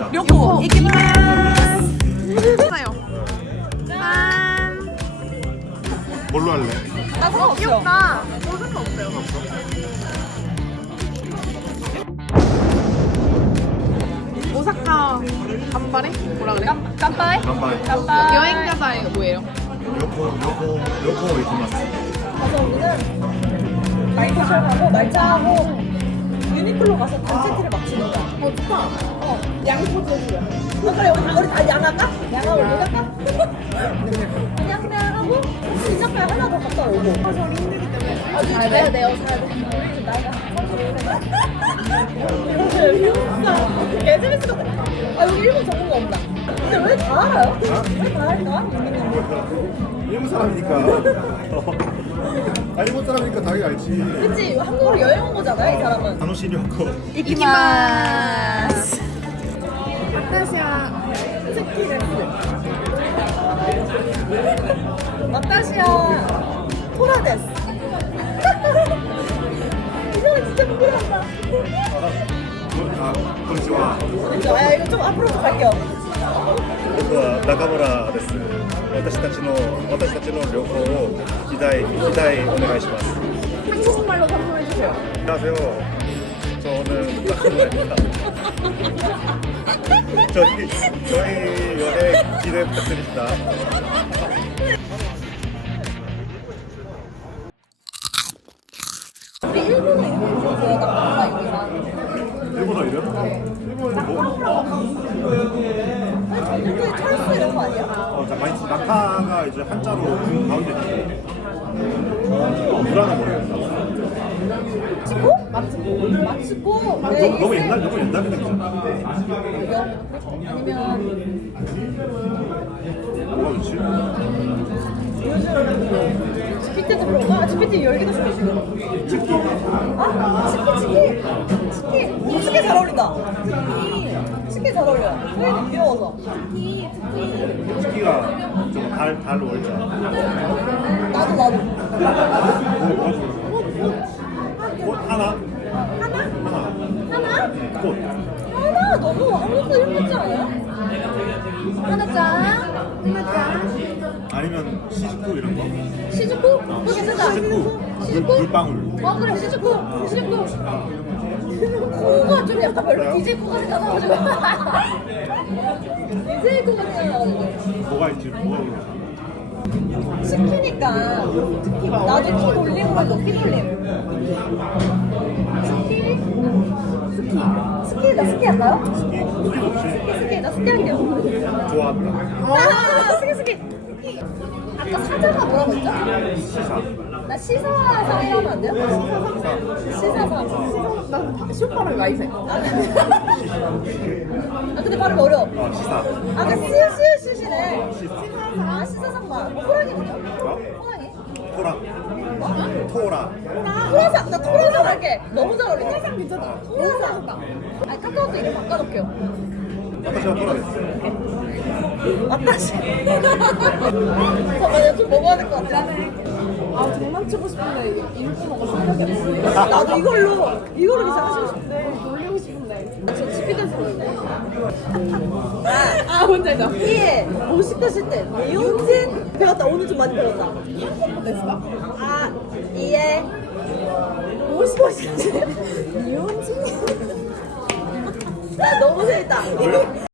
료코 이기마스. 짠. 뭘로 할래? 나 상관없어요. 귀엽다. 뭐 상관없어요. 오사카 간발에? 뭐라 그래? 깜빠이? 깜빡이. 여행자다에 뭐예요? 요코 이기마스. 가서 우리는 나이트샵하고 날짜하고 유니클로 가서 단체 티를 맞추는 거야. 좋다. 양포즈 해주려. 그래, 우리 다 양할까? 양하 올릴까? 양하고 시작할 하나 더 갔다 오고. 저 힘들기 때문에. 자야 돼요, 자야 돼. 우리 좀 나이가 35세. 개 재밌을 것 같아. 여기 일본 전문가 없나? 근데 왜 다 알아요? 왜 다 할까? 일본 사람이니까. 일본 사람이니까 당연히 알지. 그치? 한국으로 여행 온 거잖아요, 이 사람은. 단호시 료코. 이기마스. 아타시아 나타시아 토라데스. 이 사람 진짜 부끄러운다. konnichiwa. 이거 좀 앞으로 좀 갈게요. 僕は中村です。私たちの旅行を議題お願いします。 한국말로 선물해주세요. 안녕하세요. 저는 나카무라입니다. 저희 여행 기대 부탁드립니다. 우리 일본어 이름 좋아요. 나카무라 여기가. 일본어 이름? 일본어 뭐? 저기 철수 이런 거 아니야? 낙하가 이제 한자로 가운데 있는데 불안한 모르겠다. 마츠코? 마츠코? 너무 옛날 느낌이잖아. 아니면 뭐가 좋지? 요즘 GPT도 그런가? GPT 열기도 좋네 지금. 치키. 치키 잘 어울린다. 치키 잘 어울려. 소희는 귀여워서. 치키가 좀 달 월자. 나도. 뭐가 좋아? 꽃 하나? 꽃. 하나 너무 한국도 예쁘지 않아요? 하나짱. 아니면 시즈쿠 이런 거? 시즈쿠? 그거 괜찮다. 시즈쿠? 물방울. 그래 시즈쿠. 코가 좀 약간 별로 DJ 코가 생각나가지고. DJ 코가 생각나가지고. 뭐가 있지? 뭐가 그러지? 시키니까 나도 키 돌리는 걸로 키 돌림. 스키 할까요? 스키 없이 나 스키 할게요. 좋아한다. 스키. 아까 사자가 뭐라고 했죠? 시사. 나 시사상 하면 안 돼요? 시사상. 난 쇼파를 많이 세. 근데 발음 어려워. 시사. 그 시시시네. 시사상만. 호랑이는요? 호랑이? 토라. 토라상. 나 토라상 할게. 너무 잘 어울린다. 토라상 괜찮아. 토라상. 카카오톡 이름 바꿔놓을게요. 私はトラです。 아따시. 잠깐만, 좀 먹어야 될 것 같아. 장난치고 싶은데 일본어가 생각이 안 나. 나도 이걸로 미장하시고 싶은데. 놀리고 싶은데. 저 집에서 그러고. 혼자 있다. 예, 50대 때 니혼진 배웠다. 오늘 좀 많이 배웠다. 한국 됐어? 예. 50대 니혼진. 나 너무 재밌다.